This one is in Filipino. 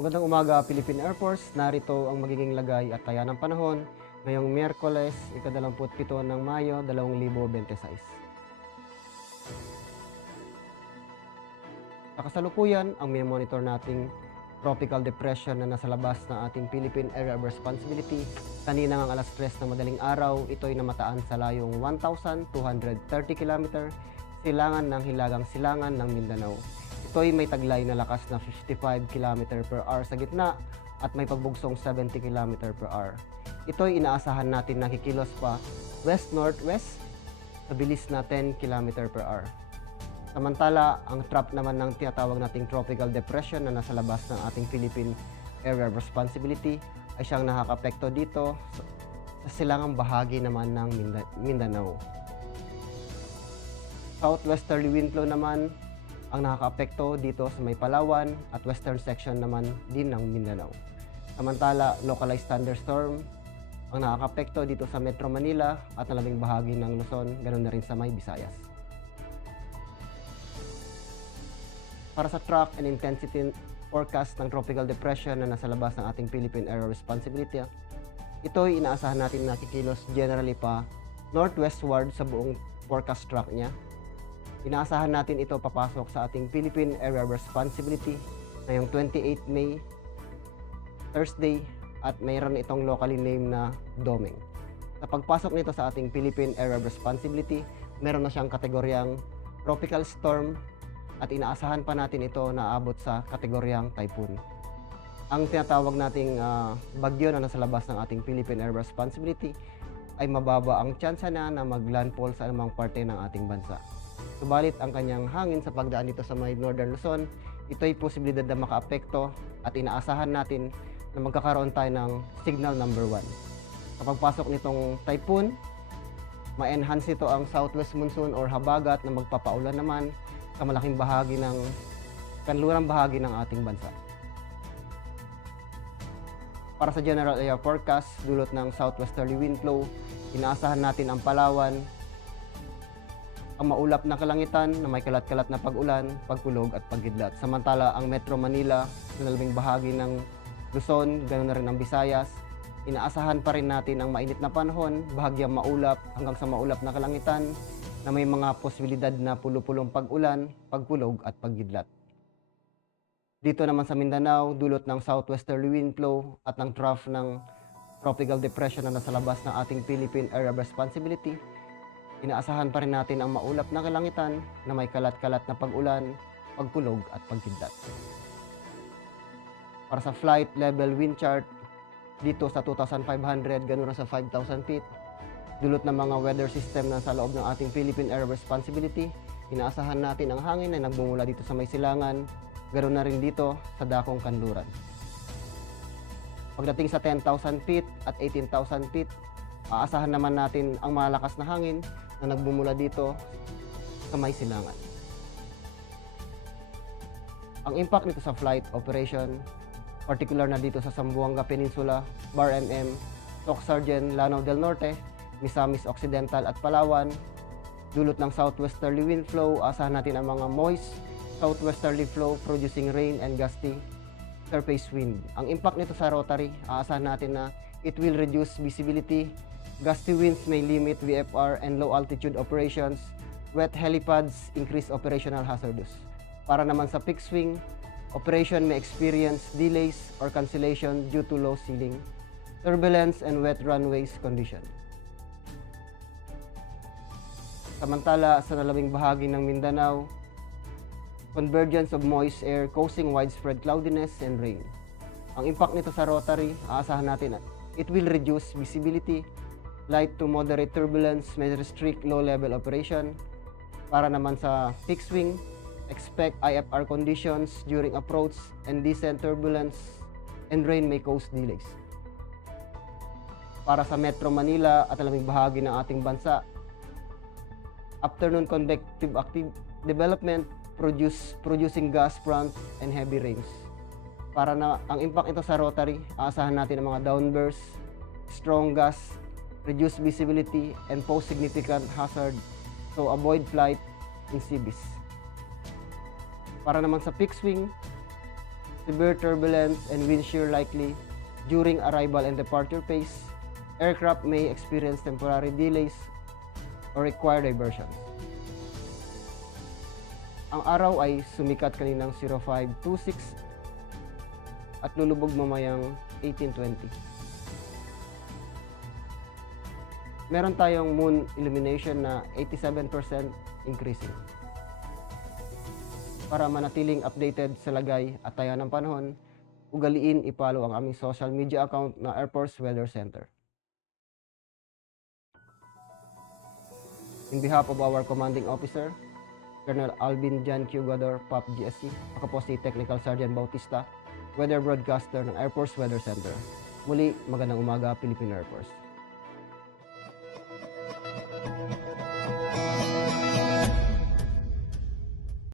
Magandang umaga, Philippine Air Force. Narito ang magiging lagay at taya ng panahon ngayong Miyerkules, ika-27 ng Mayo, 2026. Sa kasalukuyan, ang monitor nating tropical depression na nasa labas ng ating Philippine Area of Responsibility. Kanina ng alas 3 ng madaling araw, ito'y namataan sa layong 1,230 km, silangan ng Hilagang Silangan ng Mindanao. Ito'y may taglay na lakas na 55 km per hour sa gitna at may pagbugsong 70 km per hour. Ito'y inaasahan natin na kikilos pa west-northwest sa bilis na 10 km per hour. Samantala, ang trap naman ng tinatawag nating tropical depression na nasa labas ng ating Philippine Area of Responsibility ay siyang nakakapekto dito sa silangang bahagi naman ng Mindanao. Southwesterly wind flow naman ang nakakaapekto dito sa may Palawan at western section naman din ng Mindanao. Samantala, localized thunderstorm ang nakakaapekto dito sa Metro Manila at nalabing bahagi ng Luzon, ganoon na rin sa may Visayas. Para sa track and intensity forecast ng tropical depression na nasa labas ng ating Philippine Area of Responsibility, ito'y inaasahan natin na kikilos generally pa northwestward sa buong forecast track niya. Inaasahan natin ito papasok sa ating Philippine Area of Responsibility ngayong 28 May, Thursday, at mayroon itong locally named na Domeng. Sa pagpasok nito sa ating Philippine Area of Responsibility, meron na siyang kategoryang tropical storm at inaasahan pa natin ito na aabot sa kategoryang typhoon. Ang tinatawag nating bagyo na nasa labas ng ating Philippine Area of Responsibility ay mababa ang tsansa na maglandfall sa anumang parte ng ating bansa. Subalit ang kanyang hangin sa pagdaan dito sa may Northern Luzon, ito'y posibilidad na makaapekto at inaasahan natin na magkakaroon tayo ng signal number 1. Sa pagpasok nitong typhoon, ma-enhance ito ang southwest monsoon or habagat na magpapaulan naman sa malaking bahagi ng kanlurang bahagi ng ating bansa. Para sa general area forecast, dulot ng southwesterly wind flow, inaasahan natin ang Palawan, ang maulap na kalangitan na may kalat-kalat na pag-ulan, pagkulog at pagkidlat. Samantala, ang Metro Manila, sa nalabing bahagi ng Luzon, ganoon na rin ang Visayas, inaasahan pa rin natin ang mainit na panahon, bahagyang maulap hanggang sa maulap na kalangitan, na may mga posibilidad na pulo-pulong pag-ulan, pagkulog at pagkidlat. Dito naman sa Mindanao, dulot ng southwesterly wind flow at ng trough ng tropical depression na nasa labas ng ating Philippine Area of Responsibility, inaasahan pa rin natin ang maulap na kalangitan na may kalat-kalat na pag-ulan, pagkulog at pagkidlat. Para sa flight level wind chart, dito sa 2,500, ganoon sa 5,000 feet, dulot ng mga weather system na sa loob ng ating Philippine Area of Responsibility, inaasahan natin ang hangin na nagmumula dito sa may silangan, ganoon na rin dito sa dakong kanluran. Pagdating sa 10,000 feet at 18,000 feet, aasahan naman natin ang malakas na hangin na nagbumula dito sa may silangan. Ang impact nito sa flight operation, particular na dito sa Zamboanga Peninsula, Bar MM, Soc Sargen, Lanao del Norte, Misamis Occidental at Palawan, dulot ng southwesterly wind flow, asahan natin ang mga moist southwesterly flow producing rain and gusty surface wind. Ang impact nito sa rotary, aasahan natin na it will reduce visibility, gusty winds may limit VFR and low altitude operations, wet helipads increase operational hazardous. Para naman sa fixed wing, operation may experience delays or cancellation due to low ceiling, turbulence and wet runways condition. Samantala, sa nalabing bahagi ng Mindanao, convergence of moist air causing widespread cloudiness and rain. Ang impact nito sa rotary, aasahan natin it will reduce visibility, light to moderate turbulence may restrict low-level operation. Para naman sa fixed wing, expect IFR conditions during approach and descent turbulence and rain may cause delays. Para sa Metro Manila at alaming bahagi ng ating bansa, afternoon convective active development producing gas front and heavy rains. Para na ang impact ito sa rotary, aasahan natin ang mga downbursts, strong gas, reduced visibility, and pose significant hazard, so avoid flight in sea breeze. Para naman sa fixed wing, severe turbulence and wind shear likely during arrival and departure phase. Aircraft may experience temporary delays or require diversions. Ang araw ay sumikat kaninang 0526 at lulubog mamayang 1820. Meron tayong moon illumination na 87% increasing. Para manatiling updated sa lagay at taya ng panahon, ugaliin i-follow ang aming social media account na Air Force Weather Center. In behalf of our commanding officer, Colonel Alvin John Q. Godor, POP GSC, ako po si Technical Sergeant Bautista, Weather Broadcaster ng Air Force Weather Center. Muli, magandang umaga, Philippine Air Force.